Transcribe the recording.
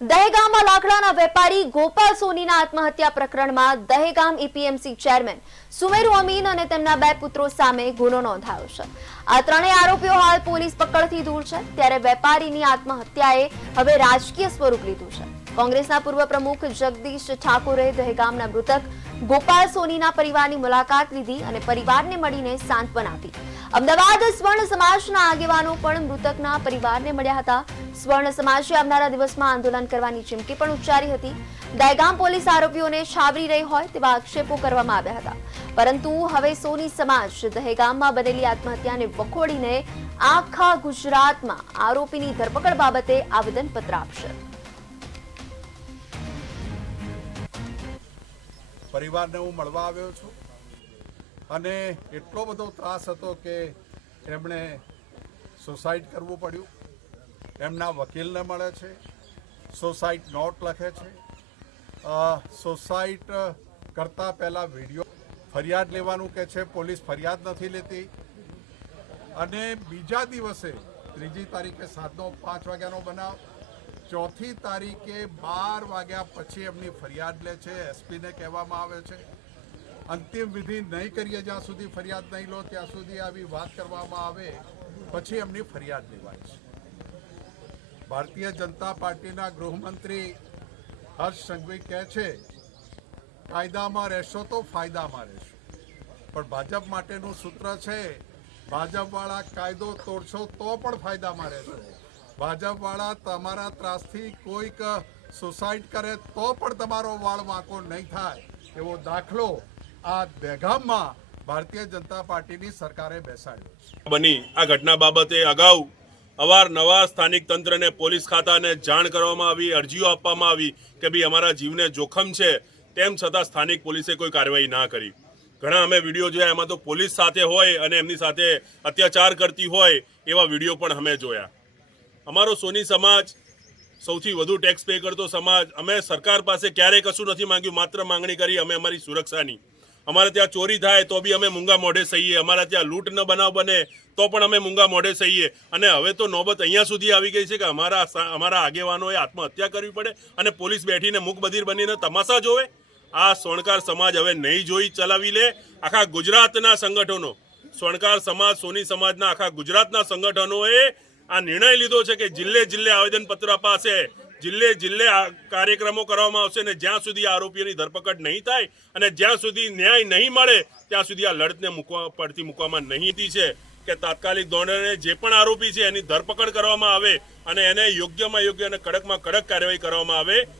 દહેગામમાં લાકડાના વેપારી ગોપાલ સોનીના આત્મહત્યા પ્રકરણમાં દહેગામ એપીએમસી ચેરમેન સુમેરુ અમીન અને તેમના બે પુત્રો સામે ગુનો નોંધાયો છે। આ ત્રણેય આરોપીઓ હાલ પોલીસ પકડથી દૂર છે, ત્યારે વેપારીની આત્મહત્યાએ હવે રાજકીય સ્વરૂપ લીધું છે। કોંગ્રેસના પૂર્વ પ્રમુખ જગદીશ ઠાકોરે દહેગામના મૃતક ગોપાલ સોનીના પરિવારની મુલાકાત લીધી અને પરિવારને મળીને સાંત્વના આપી। અમદાવાદ સ્વર્ણ સમાજના આગેવાનો પણ મૃતકના પરિવારને મળ્યા હતા। સ્વર્ણ સમાજે આવનારા દિવસમાં આંદોલન કરવાની ચીમકી પણ ઉચ્ચારી હતી। દહેગામ પોલીસ આરોપીઓને છાવરી રહી હોય તેવા આક્ષેપો કરવામાં આવ્યા હતા, પરંતુ હવે સોની સમાજ દહેગામમાં બનેલી આત્મહત્યાને વખોડીને આખા ગુજરાતમાં આરોપીની ધરપકડ બાબતે આવેદનપત્ર આપશે। પરિવારને હું મળવા આવ્યો છું અને એટલો બધો ત્રાસ હતો કે એમણે સુસાઇડ કરવું પડ્યું। એમના વકીલને મળે છે, સુસાઇડ નોટ લખે છે, સુસાઇડ કરતાં પહેલાં વિડીયો ફરિયાદ લેવાનું કહે છે, પોલીસ ફરિયાદ નથી લેતી અને બીજા દિવસે 3જી તારીખે 5 વાગ્યાનો બનાવ, 4થી તારીખે 12 વાગ્યા પછી એમની ફરિયાદ લે છે। એસપીને કહેવામાં આવે છે અંતિમ વિધિ નહીં કરીએ જ્યાં સુધી ફરિયાદ નહીં લો ત્યાં સુધી આવી વાત કરવામાં આવે પછી એમની ફરિયાદ લેવાય છે। ભારતીય જનતા પાર્ટીના ગૃહમંત્રી હર્ષ સંઘવી કહે છે કાયદામાં રહેશો તો ફાયદામાં રહેશો, પણ ભાજપ માટેનું સૂત્ર છે ભાજપવાળા કાયદો તોડશો તો પણ ફાયદામાં રહેશો। ભાજપવાળા તમારા ત્રાસથી કોઈક સુસાઇડ કરે તો પણ તમારો વાળ વાંકો નહીં થાય એવો દાખલો આ દહેગામમાં ભારતીય જનતા પાર્ટીની સરકારે બેસાડ્યો બની। આ ઘટના બાબતે અગાઉ અવારનવાર સ્થાનિક તંત્રને, પોલીસ ખાતાને જાણ કરવામાં આવી, અરજીઓ આપવામાં આવી કે ભાઈ અમારા જીવને જોખમ છે, તેમ છતાં સ્થાનિક પોલીસે કોઈ કાર્યવાહી ના કરી। ઘણા અમે વિડીયો જોયા, એમાં તો પોલીસ સાથે હોય અને એમની સાથે અત્યાચાર કરતી હોય એવા વિડીયો પણ અમે જોયા। અમારો સોની સમાજ સૌથી વધુ ટેક્સ પે કરતો સમાજ, અમે સરકાર પાસે ક્યારેય કશું નથી માંગ્યું, માત્ર માંગણી કરી અમે અમારી સુરક્ષાની। અમારે ત્યાં ચોરી થાય તો બી અમે મૂંગા મોઢે સહીએ, અમારા ત્યાં લૂંટ ન બનાવ બને તો પણ અમે મૂંગા મોઢે સહીએ। અને હવે તો નોબત અહીંયા સુધી આવી ગઈ છે કે અમારા આગેવાનોએ આત્મહત્યા કરવી પડે અને પોલીસ બેઠીને મૂકબધિર બનીને તમાશા જોવે। આ સ્વર્ણકાર સમાજ હવે નહીં જોઈ ચલાવી લે। આખા ગુજરાતના સંગઠનો, સ્વર્ણકાર સમાજ, સોની સમાજના આખા ગુજરાતના સંગઠનોએ આ નિર્ણય લીધો છે કે જિલ્લે જિલ્લે આવેદનપત્ર અપાશે, જિલ્લે કાર્યક્રમો કરવામાં આવશે અને જ્યાં સુધી આરોપીઓની ધરપકડ નહીં થાય અને જ્યાં સુધી ન્યાય નહીં મળે ત્યાં સુધી આ લડતને પડતી મૂકવામાં નહીં છે કે તાત્કાલિક ધોરણે જે પણ આરોપી છે એની ધરપકડ કરવામાં આવે અને એને યોગ્યમાં યોગ્ય અને કડકમાં કડક કાર્યવાહી કરવામાં આવે।